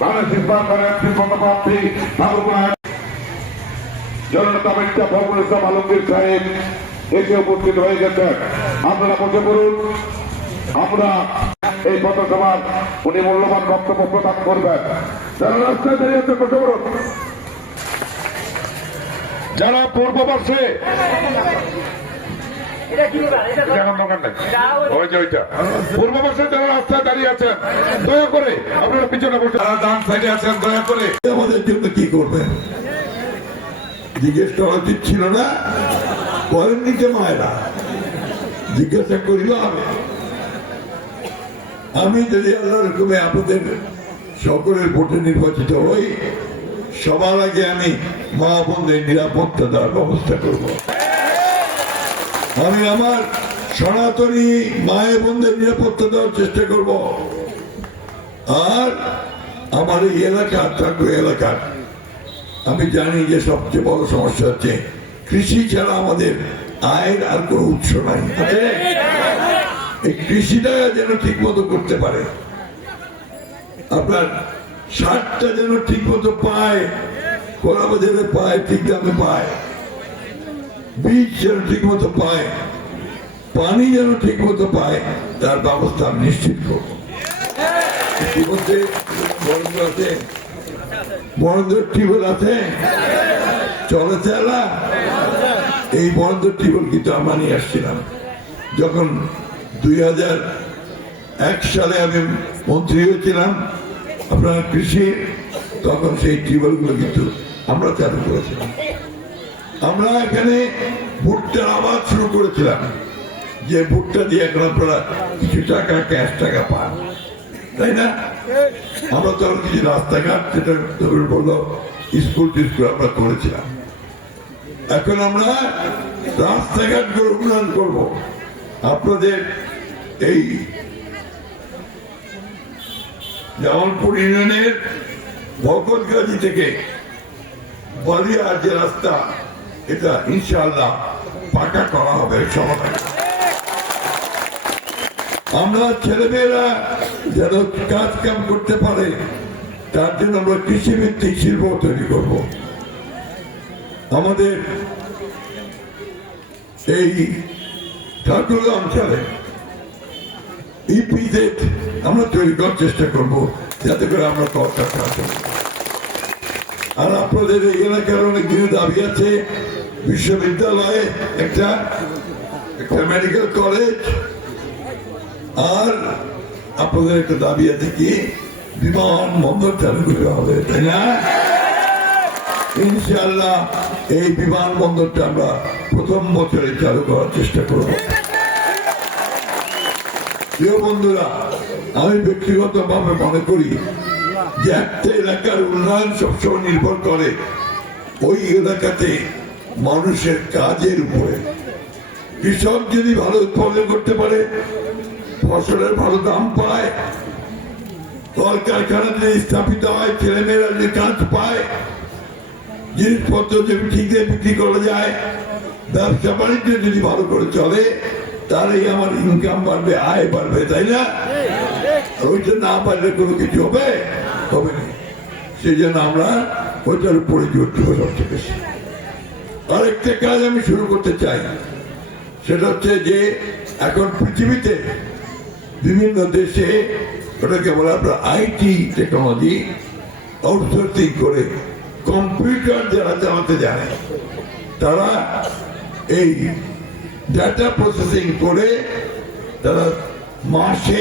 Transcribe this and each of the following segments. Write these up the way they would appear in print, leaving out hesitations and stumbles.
বাংলাদেশ সরকারের প্রার্থী জননেতা মির্জা ফখরুল ইসলাম আলমগীর সাহেব এসে উপস্থিত হয়ে গেছেন। আপনারা বসে পড়ুন। আমরা এই পথসভার উনি মূল্যবান বক্তব্য প্রদান করবেন। যারা রাস্তায় দাঁড়িয়ে আছে বসে পড়ুন। যারা পূর্ববর্ষে পূর্ববর্ষে যারা রাস্তায় দাঁড়িয়ে আছেন দয়া করে আপনারা পিছনে বসে, ডান সাইডে আছেন দয়া করে আমাদের জন্য কি করবেন জিজ্ঞেস করা উচিত ছিল না? করেননি যে মায়েরা জিজ্ঞাসা করিল আমি যদি আল্লাহর হুকুমে আপনাদের সকলের ভোটে নির্বাচিত হই, সবার আগে আমি মা বোনদের নিরাপত্তা দেওয়ার ব্যবস্থা করব। আমি আমার সনাতনী মায়ের বোনদের নিরাপত্তা দেওয়ার চেষ্টা করব। আর আমার এই এলাকার ঠাকুর এলাকার আমি জানি যে সবচেয়ে বড় সমস্যা হচ্ছে কৃষি ছাড়া আমাদের আয়ের আর কোনো উৎস নাই। এই কৃষিটা যেন ঠিক মতো করতে পারে, আপনার সারটা যেন ঠিক মতো পায়, খোলা বাজারে পায়, ঠিক দামে পায়, বীজ যেন ঠিক মতো পায়, পানি যেন ঠিক মতো পায়, তার ব্যবস্থা আমি নিশ্চিত করব। ইতিমধ্যে বন্ধ আছে, বন্ধের টিউবওয়েল আছে, চলেছে না? এই বন্ধের টিউবওয়েল কিন্তু আমরা নিয়ে আসছিলাম যখন 2001 সালে আমি মন্ত্রী হয়েছিলাম আপনার কৃষি, তখন সেই টিউবওয়েল গুলো কিন্তু আমরা চালু করেছিলাম। আমরা এখানে ভুট্টার আবাদ শুরু করেছিলাম, যে ভুট্টা দিয়ে এখন আপনারা কিছু টাকা ক্যাশ টাকা পান, তাই না? আমরা তখন কিছু রাস্তাঘাট যেটা বললো স্কুল টিস্কুল আমরা করেছিলাম। এখন আমরা রাস্তাঘাট উন্নয়ন করবো। আপনাদের এই জামালপুর ইউনিয়নের ভগৎগাজী থেকে বলিয়ার যে রাস্তা, এটা ইনশাআল্লাহ পাকা করা হবে সমাধান। আমরা ছেলেমেয়েরা যেন কাজ কাম করতে পারে, তার জন্য আমরা কৃষিভিত্তিক শিল্প তৈরি করব। আমাদের এই ঠাকুর অঞ্চলে ইপিজেড আমরা তৈরি করার চেষ্টা করব, যাতে করে আমরা কলকাতা। আর আপনাদের এই এলাকার অনেক দিনের দাবি আছে, বিশ্ববিদ্যালয়ে একটা মেডিকেল কলেজ, আর আপনাদের একটা দাবি আছে কি বিমানবন্দর চালু করতে হবে, তাই না? ইনশাআল্লাহ এই বিমানবন্দরটা আমরা প্রথম বছরে চালু করার চেষ্টা করব। প্রিয় বন্ধুরা, আমি ব্যক্তিগত ভাবে মনে করি যে একটা এলাকার উন্নয়ন সবসময় নির্ভর করে ওই এলাকাতে মানুষের কাজের উপরে। কৃষক যদি ভালো উৎপাদন করতে পারে, ফসলের ভালো দাম পায়, কলকারখানা যদি স্থাপিত হয়, ছেলেমেয়েরা যদি কাজ পায়, জিনিসপত্র যদি ঠিক বিক্রি করা যায়, ব্যবসা বাণিজ্য যদি ভালো করে চলে, তাহলেই আমার ইনকাম বাড়বে, আয় বাড়বে, তাই না? ওইটা না পারলে কোনো কিছু হবে না। সেই জন্য আমরা ওইটার উপরে জোর দেবো সবচেয়ে বেশি। আরেকটা কাজ আমি শুরু করতে চাই, সেটা হচ্ছে যে এখন পৃথিবীতে বিভিন্ন দেশে ওটাকে বলে আপনার আইটি টেকনোলজি আউটসোর্সিং করে কম্পিউটার যারা চালাতে জানে, তারা এই ডাটা প্রসেসিং করে তারা মাসে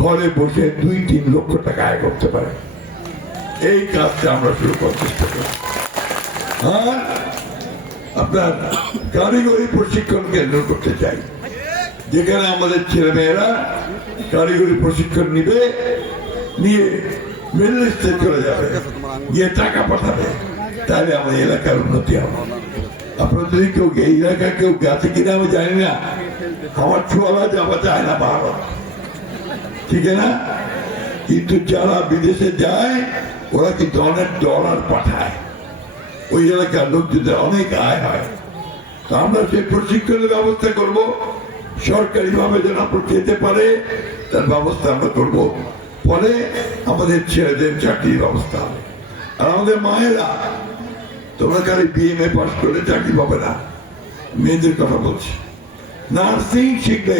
ঘরে বসে 2-3 লক্ষ টাকা আয় করতে পারে। এই কাজটা আমরা শুরু করার চেষ্টা করি। আর আপনার কারিগরি প্রশিক্ষণ কেন্দ্র করতে চাই, যেখানে আমাদের ছেলেমেয়েরা কারিগরি প্রশিক্ষণ নিয়ে মিডল ইস্টে চলে যাবে, গিয়ে টাকা পাঠাবে, তাহলে আমাদের এলাকার উন্নতি হবে। আপনার যদি কেউ এই এলাকায় কেউ গেছে কিনা আমি জানি না, আমার ছোয়ালা যাওয়া চায় না ভারত, ঠিক না? কিন্তু যারা বিদেশে যায় ওরা কিন্তু অনেক ডলার পাঠায়, ওই এলাকার লোকদের অনেক আয় হয়। তো আমরা সেই প্রশিক্ষণের ব্যবস্থা করব, সরকারি ভাবে যেন আপনার যেতে পারে তার ব্যবস্থা আমরা করব। ফলে আমাদের ছেলেদের চাকরির ব্যবস্থা হবে। আর আমাদের মায়েরা, তোমরা খালি বিএমএ পাস করলে চাকরি পাবে না, মেয়েদের কথা বলছি। নার্সিং শিখবে,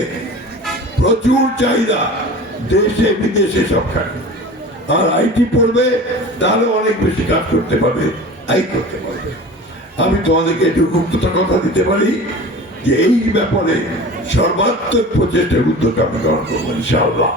প্রচুর চাহিদা দেশে বিদেশে সবখানে। আর আইটি পড়বে, তাহলে অনেক বেশি কাজ করতে পারবে, আই করতে পারবে। আমি তোমাদেরকে এটুকু কথা দিতে পারি যে এই ব্যাপারে সর্বাত্মক প্রচেষ্টার উদ্যোগ আমি গ্রহণ করবো ইনশাআল্লাহ।